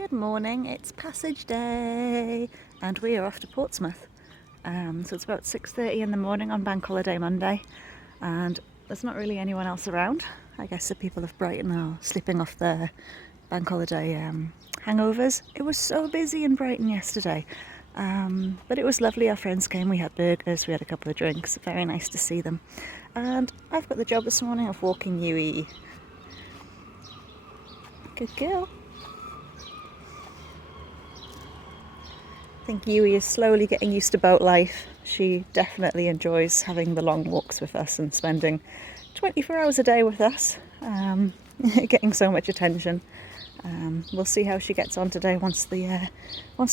Good morning, it's passage day and we are off to Portsmouth. So it's about 6:30 in the morning on Bank Holiday Monday and there's not really anyone else around. I guess the people of Brighton are sleeping off their Bank Holiday hangovers. It was so busy in Brighton yesterday, but it was lovely. Our friends came, we had burgers, we had a couple of drinks. Very nice to see them. And I've got the job this morning of walking Yui. Good girl. I think Yui is slowly getting used to boat life. She definitely enjoys having the long walks with us and spending 24 hours a day with us, getting so much attention. We'll see how she gets on today once the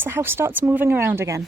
house starts moving around again.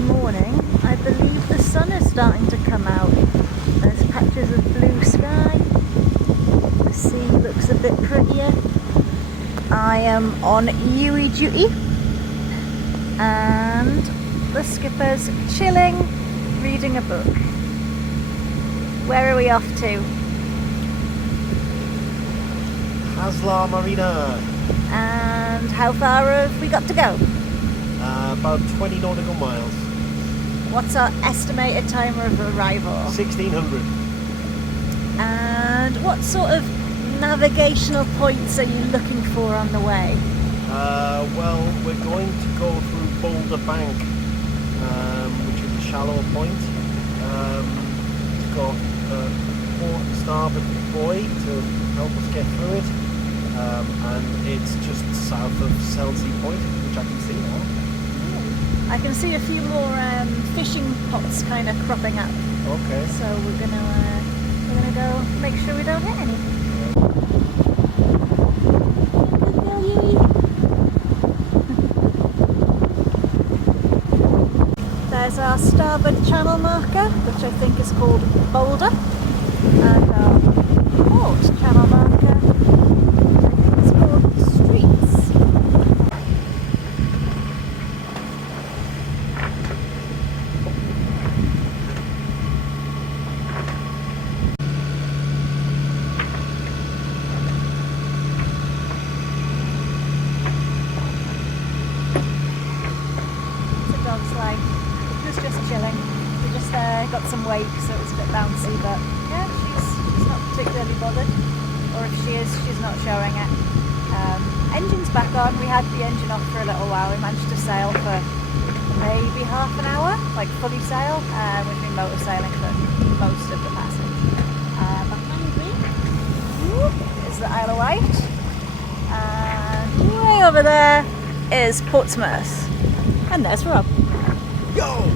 Morning, I believe the sun is starting to come out. There's patches of blue sky. The sea looks a bit prettier. I am on Yui duty and the skipper's chilling, reading a book. Where are we off to? Haslar Marina. And how far have we got to go? About 20 nautical miles. What's our estimated time of arrival? 1600. And what sort of navigational points are you looking for on the way? Well, we're going to go through Boulder Bank, which is a shallow point. It's got a port starboard buoy to help us get through it, and it's just south of Selsey Point, which I can see now. I can see a few more fishing pots kind of cropping up. Okay. So we're gonna go make sure we don't hit any. Good girl, Yui. There's our starboard channel marker, which I think is called Boulder, and our port channel marker, which I think is called Streets. Got some wake, so it was a bit bouncy, but yeah, she's not particularly bothered, or if she is, she's not showing it. Engine's back on. We had the engine off for a little while. We managed to sail for maybe half an hour, like fully sail. We've been motor sailing for most of the passage. Behind me is the Isle of Wight, and way over there is Portsmouth, and there's Rob. Go!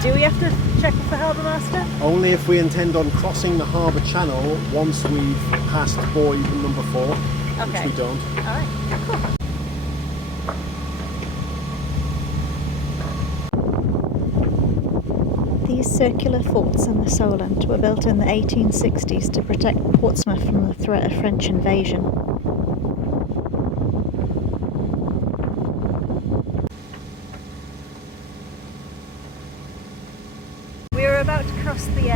Do we have to check with the harbour master? Only if we intend on crossing the harbour channel once we've passed buoy number 4, okay. Which we don't. Alright, cool. These circular forts on the Solent were built in the 1860s to protect Portsmouth from the threat of French invasion. About to cross the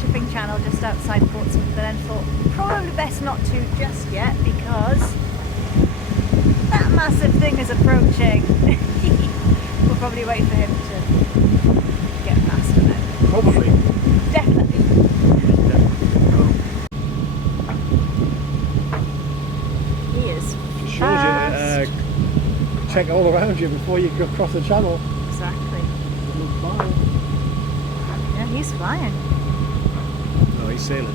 shipping channel just outside Portsmouth, but then thought probably best not to just yet because that massive thing is approaching. We'll probably wait for him to get past and then. Probably. Definitely. He is fast. Check all around you before you go across the channel. Exactly. He's flying. No, he's sailing.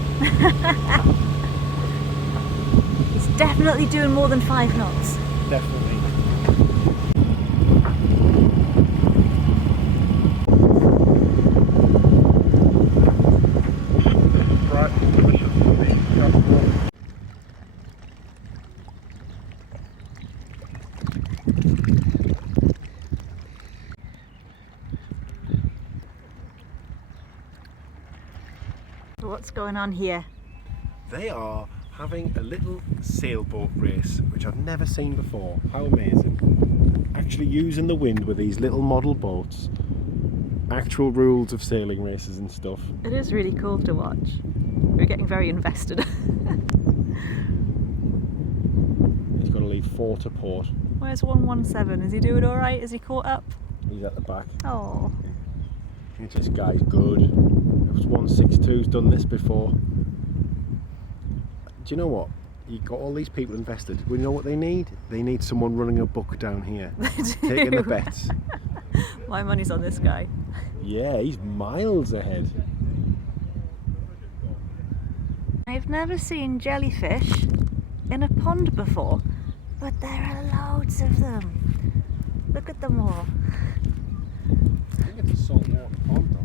He's definitely doing more than 5 knots. Definitely. What's going on here? They are having a little sailboat race, which I've never seen before. How amazing. Actually using the wind with these little model boats. Actual rules of sailing races and stuff. It is really cool to watch. We're getting very invested. He's got to leave 4 to port. Where's 117? Is he doing alright? Is he caught up? He's at the back. Oh. This guy's good. It was 162's done this before. Do you know what? You've got all these people invested. Well, you know what they need? They need someone running a book down here. Taking the bets. My money's on this guy. Yeah, he's miles ahead. I've never seen jellyfish in a pond before, but there are loads of them. Look at them all. I think it's a saltwater pond though.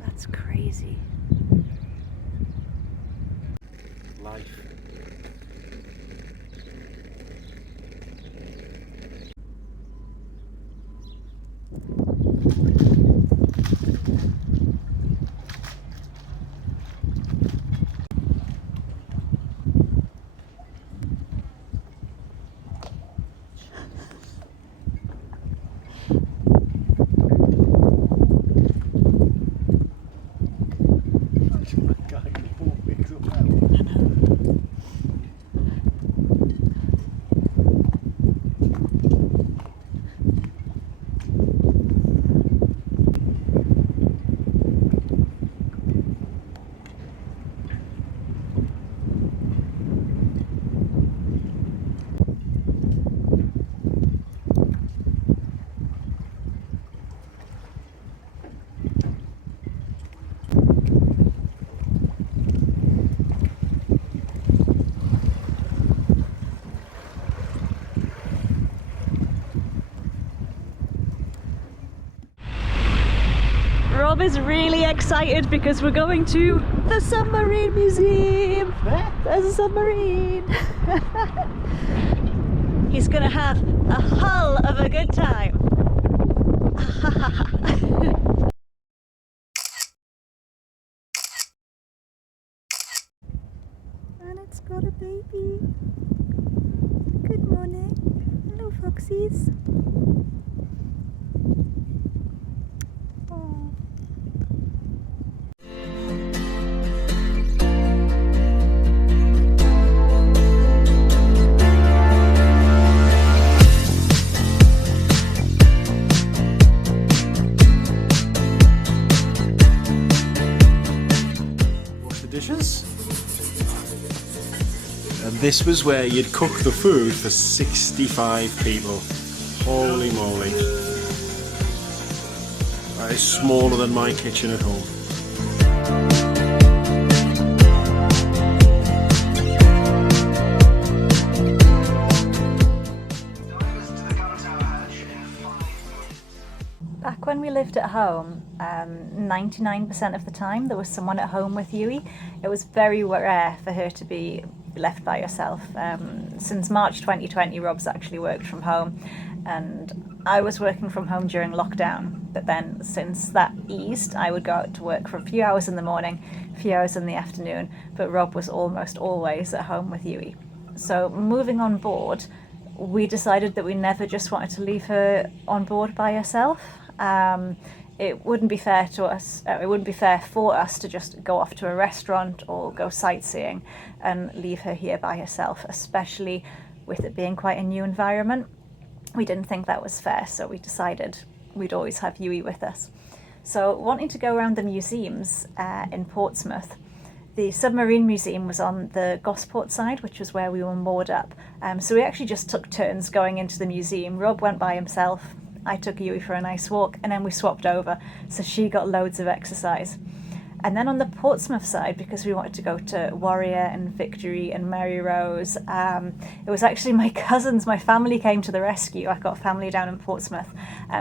That's crazy. Life. Rob is really excited because we're going to the submarine museum. There's a submarine. He's gonna have a hull of a good time. And it's got a baby. Good morning. Hello, foxies. Oh. Wash the dishes. And this was where you'd cook the food for 65 people. Holy moly. That is smaller than my kitchen at home. Back when we lived at home, 99% of the time there was someone at home with Yui. It was very rare for her to be left by herself. Since March 2020, Rob's actually worked from home, and I was working from home during lockdown. But then since that eased, I would go out to work for a few hours in the morning, a few hours in the afternoon, but Rob was almost always at home with Yui. So moving on board, we decided that we never just wanted to leave her on board by herself. It wouldn't be fair to us. It wouldn't be fair for us to just go off to a restaurant or go sightseeing and leave her here by herself, especially with it being quite a new environment. We didn't think that was fair, so we decided we'd always have Yui with us. So wanting to go around the museums in Portsmouth, the submarine museum was on the Gosport side, which was where we were moored up. So we actually just took turns going into the museum. Rob went by himself, I took Yui for a nice walk, and then we swapped over, so she got loads of exercise. And then on the Portsmouth side, because we wanted to go to Warrior and Victory and Mary Rose, it was actually my cousins, my family came to the rescue. I've got family down in Portsmouth.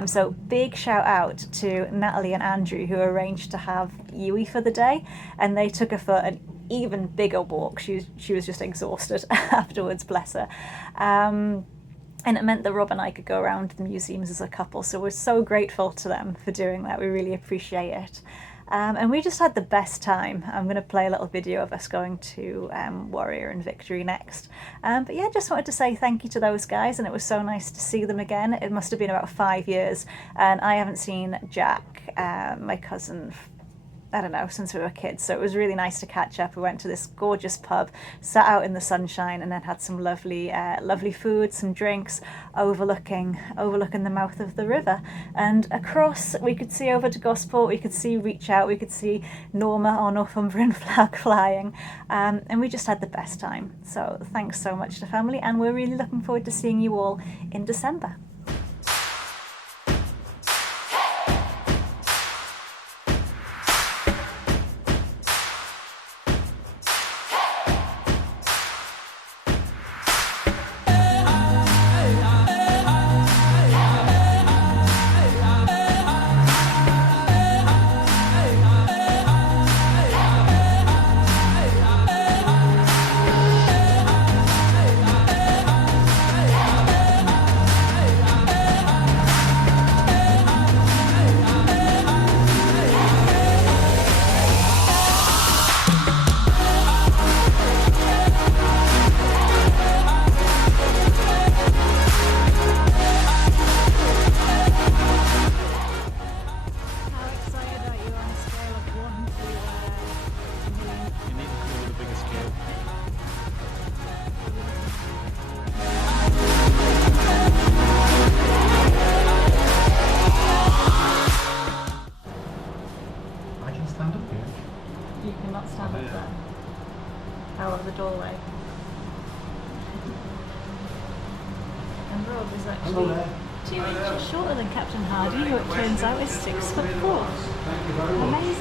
So big shout out to Natalie and Andrew, who arranged to have Yui for the day, and they took her for an even bigger walk. She was just exhausted afterwards, bless her. And it meant that Rob and I could go around the museums as a couple, so we're so grateful to them for doing that. We really appreciate it. And we just had the best time. I'm going to play a little video of us going to Warrior and Victory next. But yeah, just wanted to say thank you to those guys, and it was so nice to see them again. It must have been about 5 years, and I haven't seen Jack, my cousin, I don't know, since we were kids, so it was really nice to catch up. We went to this gorgeous pub, sat out in the sunshine, and then had some lovely lovely food, some drinks, overlooking the mouth of the river. And across, we could see over to Gosport, we could see Reach Out, we could see Norma, our Northumbrian flag, flying, and we just had the best time. So thanks so much to family, and we're really looking forward to seeing you all in December. You cannot stand up there. Out of the doorway. And Rob is actually 2 inches shorter than Captain Hardy, who it turns out is 6'4". Amazing.